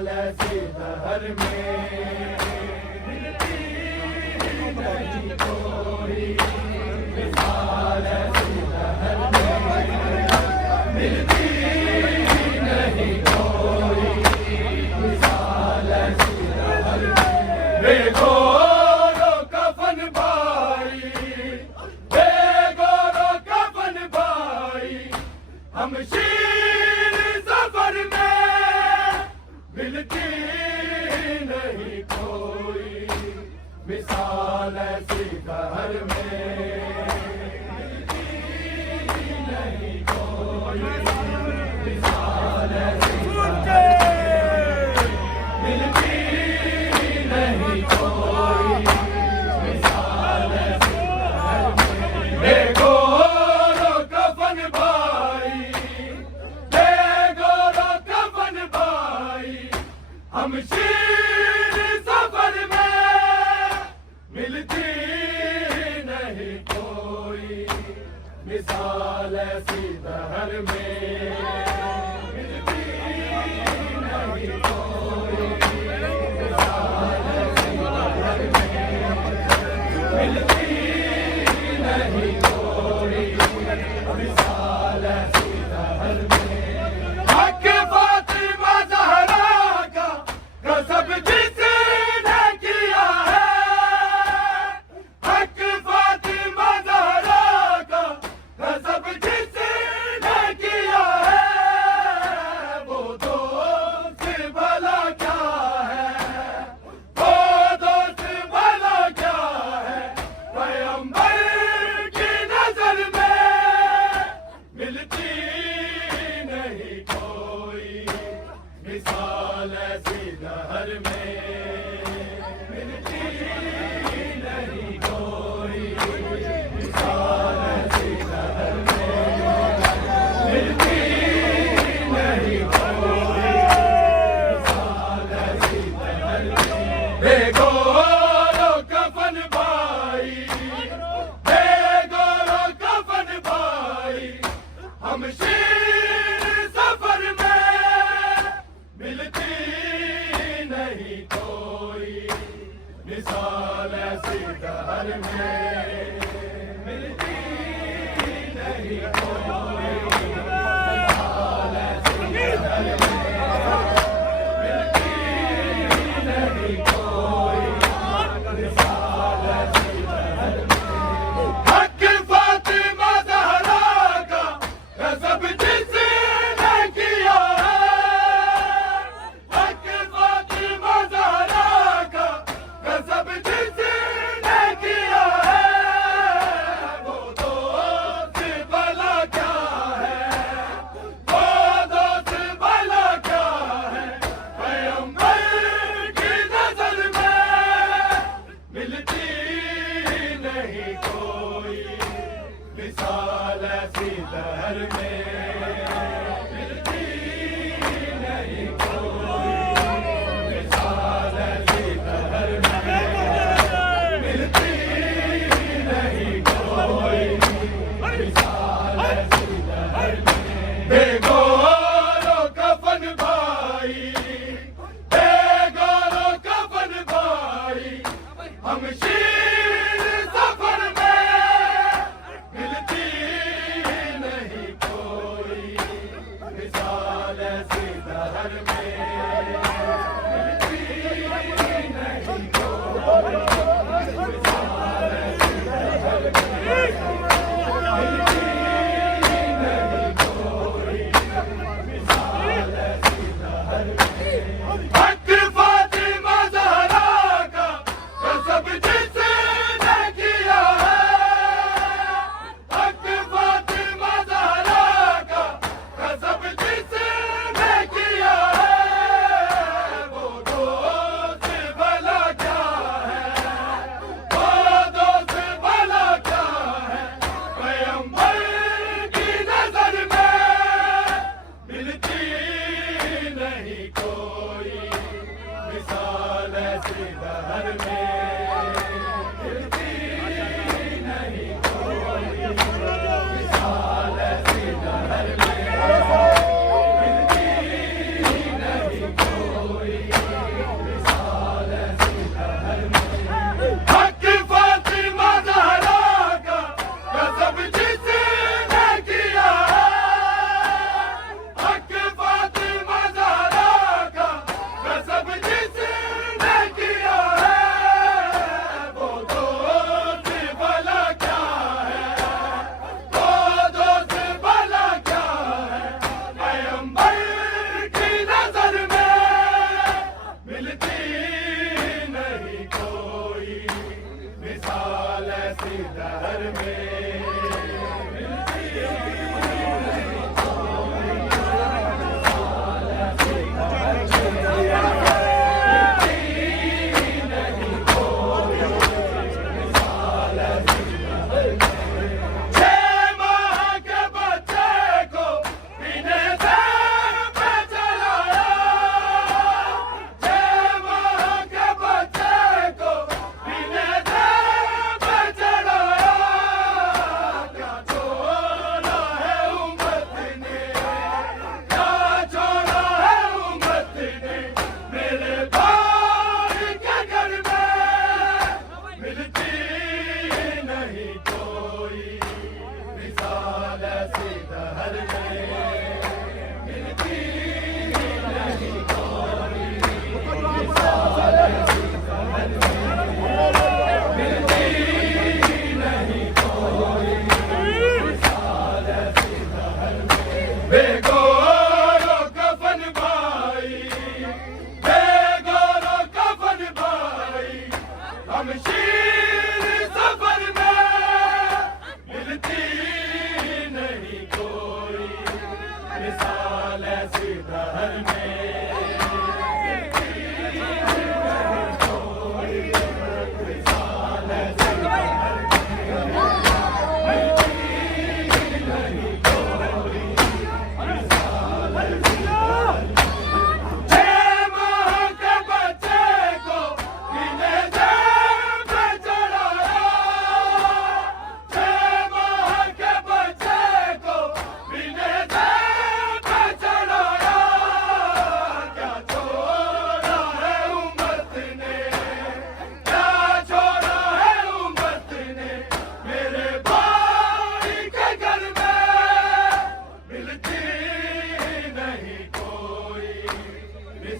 मिसाल ऐसी दहर में मिलती नहीं कोई, मिसाल ऐसी दहर में मिलती नहीं कोई, मिसाल ऐसी दहर में। बेगोरो कफन भाई, बेगोरो कफन भाई, हम शीर सफर में मिलती नहीं कोई, मिसाल ऐसी दहर में मिलती नहीं कोई, मिसाल ऐसी दहर में मिलती नहीं कोई, मिसाल ऐसी दहर में। बेगोरो कफन भाई, बेगोरो कफन भाई, हम शीर सफर में मिलती नहीं कोई, मिसाल ऐसी दहर में मिलती नहीं कोई, मिसाल ऐसी दहर में मिलती नहीं कोई, मिसाल ऐसी दहर में। हक फातिमा ज़हरा का गज़ब जिसने किया है, हक फातिमा ज़हरा का गज़ब जिसने किया है, वो दोस्त भला क्या है, वो दोस्त भला क्या है, पैगंबर की नजर में मिलती नहीं कोई, मिसाल ऐसी दहर में मिलती नहीं कोई, मिसाल ऐसी दहर में मिलती नहीं कोई, मिसाल ऐसी दहर में। बेगोरो कफन भाई, बेगोरो कफन भाई, हम शीर सफर में मिलती नहीं कोई, मिसाल ऐसी दहर में मिलती नहीं कोई, मिसाल ऐसी दहर में मिलती नहीं कोई, मिसाल ऐसी दहर में। हक फातिमा ज़हरा का गज़ब जिसने किया है, हक फातिमा ज़हरा का गज़ब जिसने किया है, वो दोस्त भला क्या है, वो दोस्त भला क्या है, पैगंबर की नजर में मिलती नहीं कोई, मिसाल ऐसी दहर में मिलती नहीं कोई, मिसाल ऐसी दहर में मिलती नहीं कोई, मिसाल ऐसी दहर में। बेगोरो कफन भाई, बेगोरो कफन भाई, हम शीर सफर में मिलती नहीं कोई, मिसाल ऐसी दहर में मिलती नहीं कोई, मिसाल ऐसी दहर में मिलती नहीं कोई, मिसाल ऐसी दहर में। हक फातिमा ज़हरा का गज़ब जिसने किया है, हक फातिमा ज़हरा का गज़ब जिसने किया है,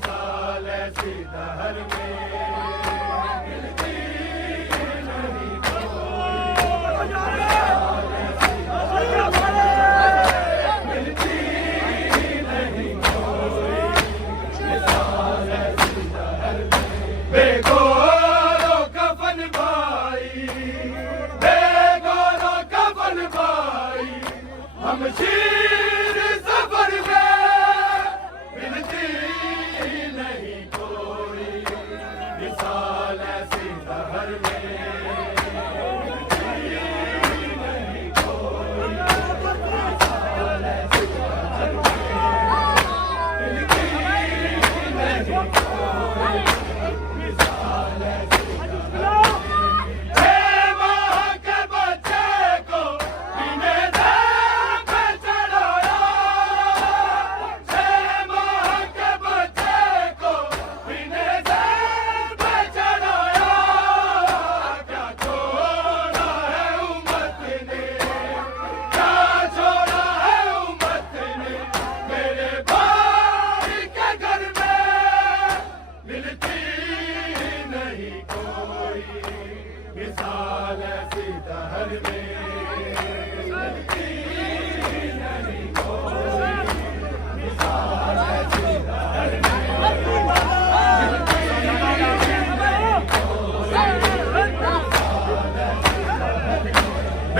मिसाल ऐसी दहर में मिलती नहीं मिलती नहीं कोई मिसाल ऐसी दहर में बेगोरो कफन भाई बेगोरो कफन भाई हम शीर सफर में मिलती नहीं कोई मिसाल ऐसी दहर में मिसाल ऐसी दहर में मिलती नहीं कोई मिसाल ऐसी दहर में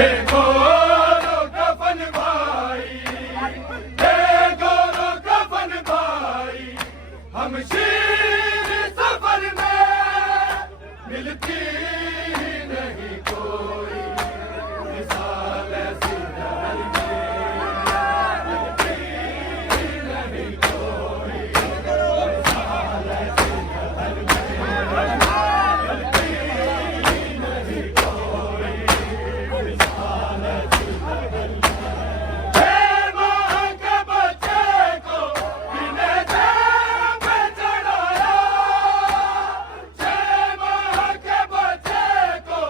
बेगोरो कफन भाई बेगोरो कफन भाई हम शीर सफर में मिलती नहीं कोई मिसाल ऐसी दहर में मिलती नहीं कोई मिसाल ऐसी दहर में मिलती नहीं कोई मिसाल ऐसी दहर में मां के बच्चे को बिना जान पे चढ़ाया मां के बच्चे को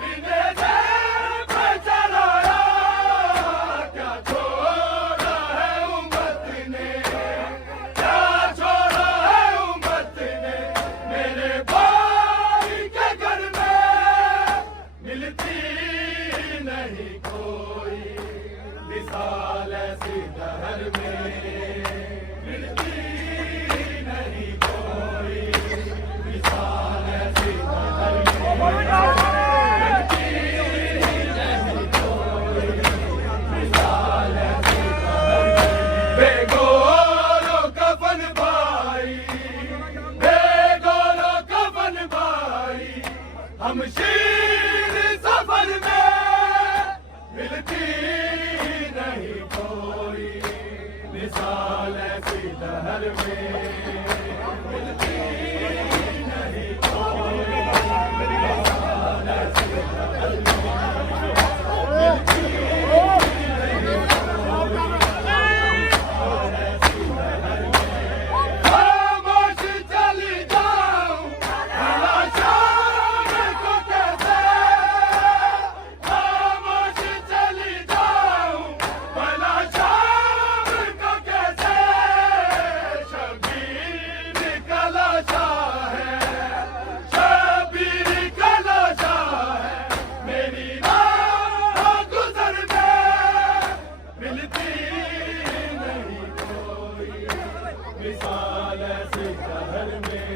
बिना जान पे चढ़ाया क्या छोड़ा है उम्मत ने क्या छोड़ा है उम्मत ने मेरे भाई के घर में मिलती नहीं कोई मिसाल ऐसी दहर में मिलती नहीं कोई मिसाल ऐसी दहर में मिलती नहीं कोई मिसाल ऐसी दहर में बेगोरो कफन भाई बेगोरो कफन भाई हम शीर सफर में मिलती नहीं कोई मिसाल ऐसी दहर में मिलती नहीं कोई मिसाल ऐसी दहर में मिलती नहीं कोई मिसाल ऐसी दहर में खामोश चली जाऊं भला शाम को कैसे खामोश चली जाऊं भला शाम को कैसे शबीर का लाशा है शबीर का लाशा है मेरी राह गुजर में मिलती नहीं कोई मिसाल ऐसी दहर में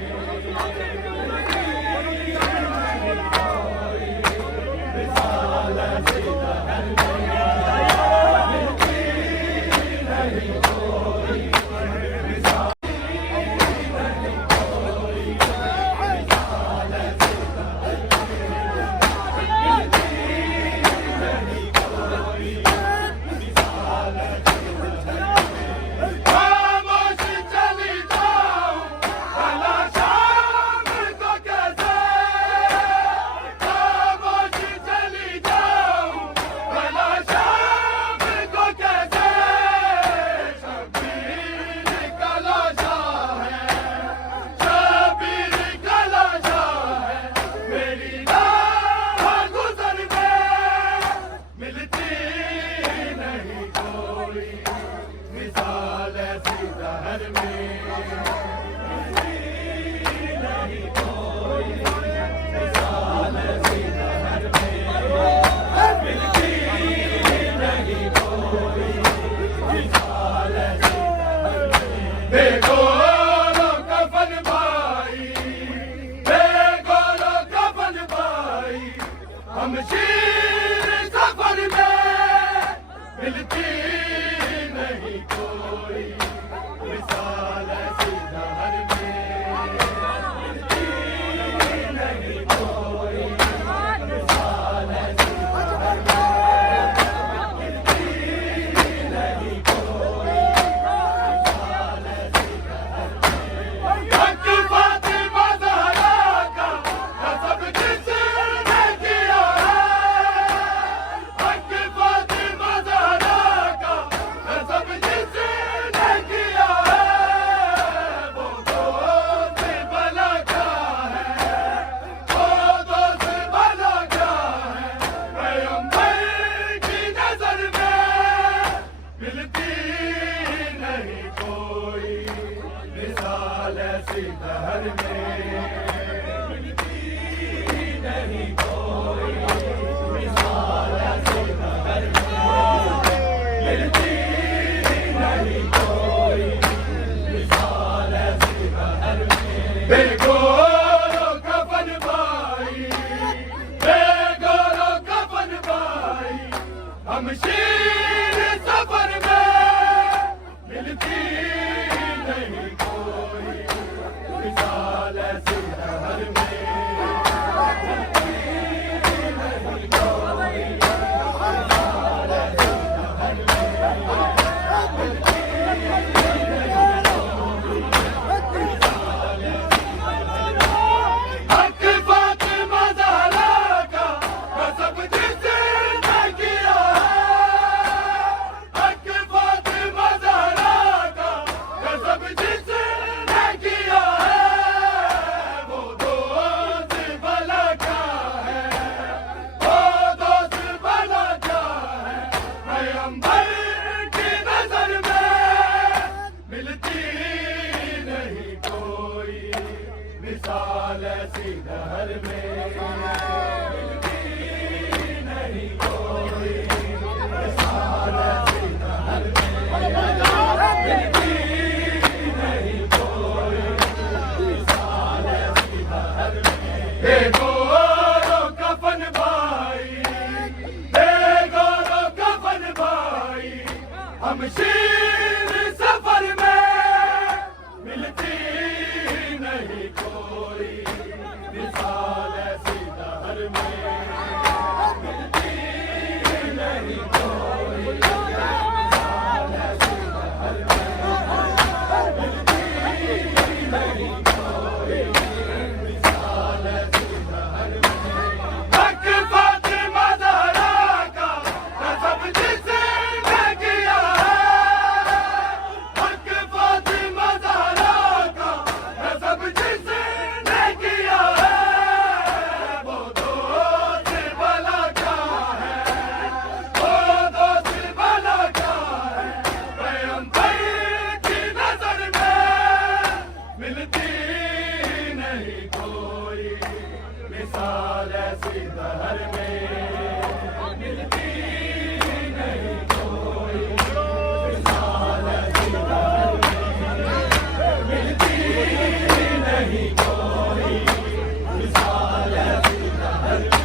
मिसाल ऐसी दहर में मिलती नहीं कोई मिसाल नहीं कोई मिसाल ऐसी दहर में मिलती नहीं कोई मिसाल ऐसी दहर में खामोश चली जाऊं भला शाम ऐसी लहर में नहीं कोई मिसाल ऐसी लहर में मिलती नहीं कोई मिसाल ऐसी लहर में। बेगोरो कफन भाई बेगोरो कफन भाई हम शीर सफर में मिलती नहीं कोई मिसाल ऐसी लहर में। मिसाल ऐसी लहर में मिलती नहीं कोई मिसाल ऐसी लहर में मिलती नहीं कोई मिसाल ऐसी लहर में। बेगोरो कफन भाई बेगोरो कफन भाई हम शीर सफर में मिलती नहीं कोई मिसाल ऐसी लहर में मिलती नहीं कोई मिसाल ऐसी लहर में मिलती नहीं कोई मिसाल ऐसी लहर में। हक फातिमा ज़हरा का गज़ब जिसने किया है हक फातिमा ज़हरा का गज़ब जिसने किया है वो दोस्त भला क्या है वो दोस्त भला क्या है पैगंबर की नजर में मिलती नहीं कोई मिसाल ऐसी लहर में मिलती नहीं कोई मिसाल ऐसी लहर में मिलती नहीं कोई मिसाल ऐसी लहर में।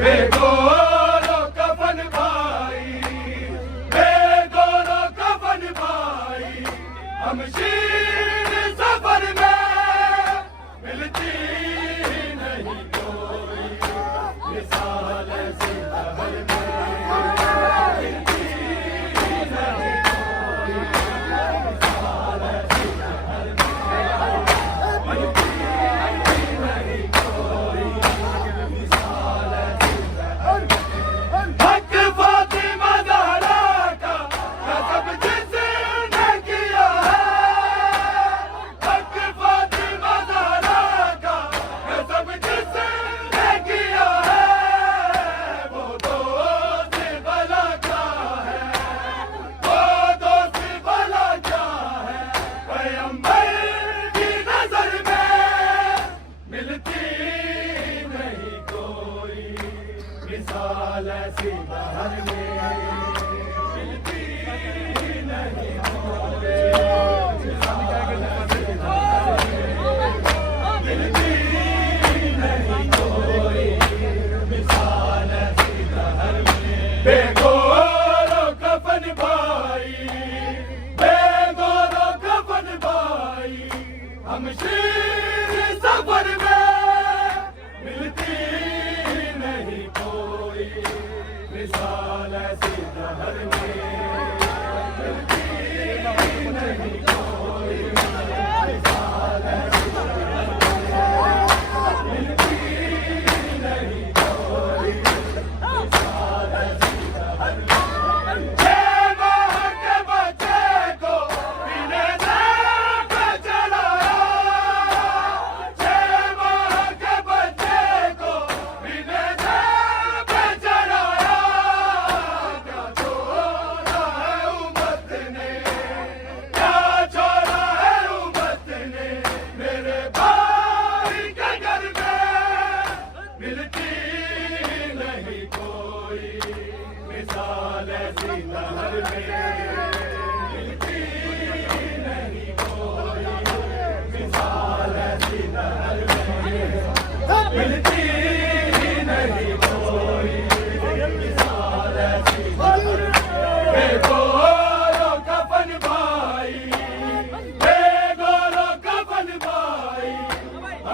बेगोरो कफन भाई बेगोरो कफन भाई हम शीर सफर में मिलती नहीं कोई मिसाल ऐसी लहर में मिलती नहीं कोई मिसाल ऐसी लहर में मिलती नहीं कोई मिसाल ऐसी लहर में। हक फातिमा ज़हरा का गज़ब जिसने किया है हक फातिमा ज़हरा का गज़ब जिसने किया है वो दोस्त भला क्या है वो दोस्त भला क्या है पैगंबर की नजर में मिलती नहीं कोई मिसाल ऐसी लहर में मिलती नहीं कोई मिसाल ऐसी लहर में मिलती नहीं कोई मिसाल ऐसी लहर में। बेगोरो कफन भाई बेगोरो कफन भाई हम शीर सफर में मिलती नहीं कोई मिसाल ऐसी लहर में मिलती नहीं कोई मिसाल ऐसी लहर में मिलती नहीं कोई मिसाल ऐसी लहर में। जय माँ के बच्चे को पीने दे पे चलाया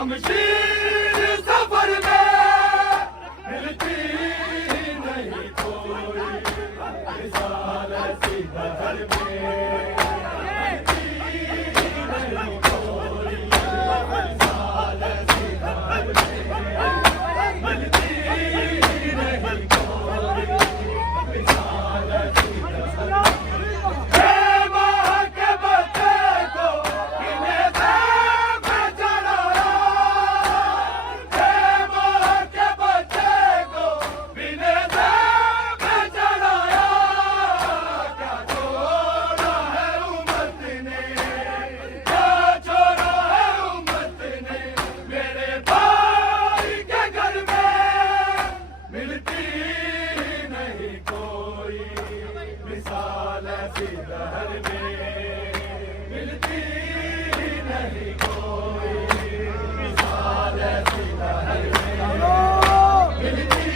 शमशीर सफर में मिलती नहीं कोई मिसाल ऐसी दहर में मिसाल ऐसी दहर में मिलती नहीं कोई मिसाल ऐसी दहर में मिलती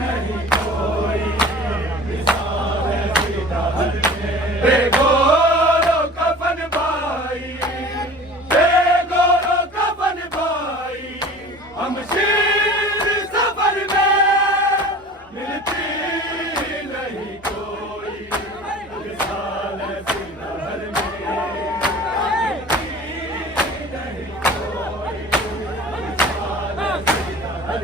नहीं कोई मिसाल ऐसी दहर में गोरो कफन भाई गोरो कफन भाई हम शीर सफर में मिलती नहीं कोई मिसाल ऐसी दहर में मिसाल ऐसी दहर में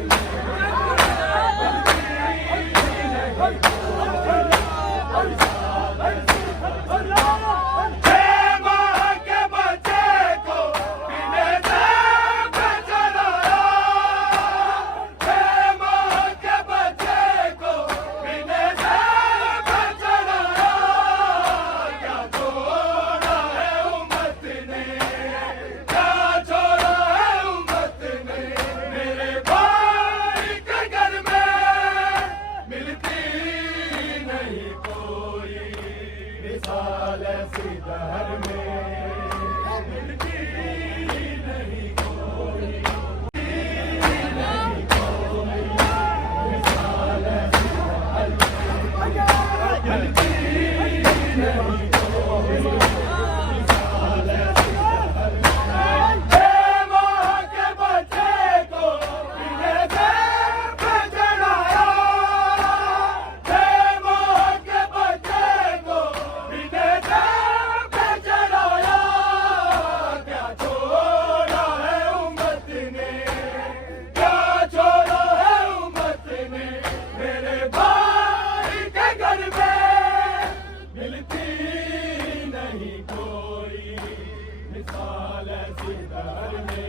मिलती नहीं कोई मिसाल ऐसी दहर में मिलती नहीं कोई मिसाल ऐसी दहर में माँ के बच्चे को पीने से चढ़ाया माँ के बच्चे को पीने से चढ़ाया क्या छोड़ा है उम्मत ने क्या छोड़ा है उम्मत ने मेरे भाई के घर में मिलती नहीं कोई मिसाल ऐसी दहर में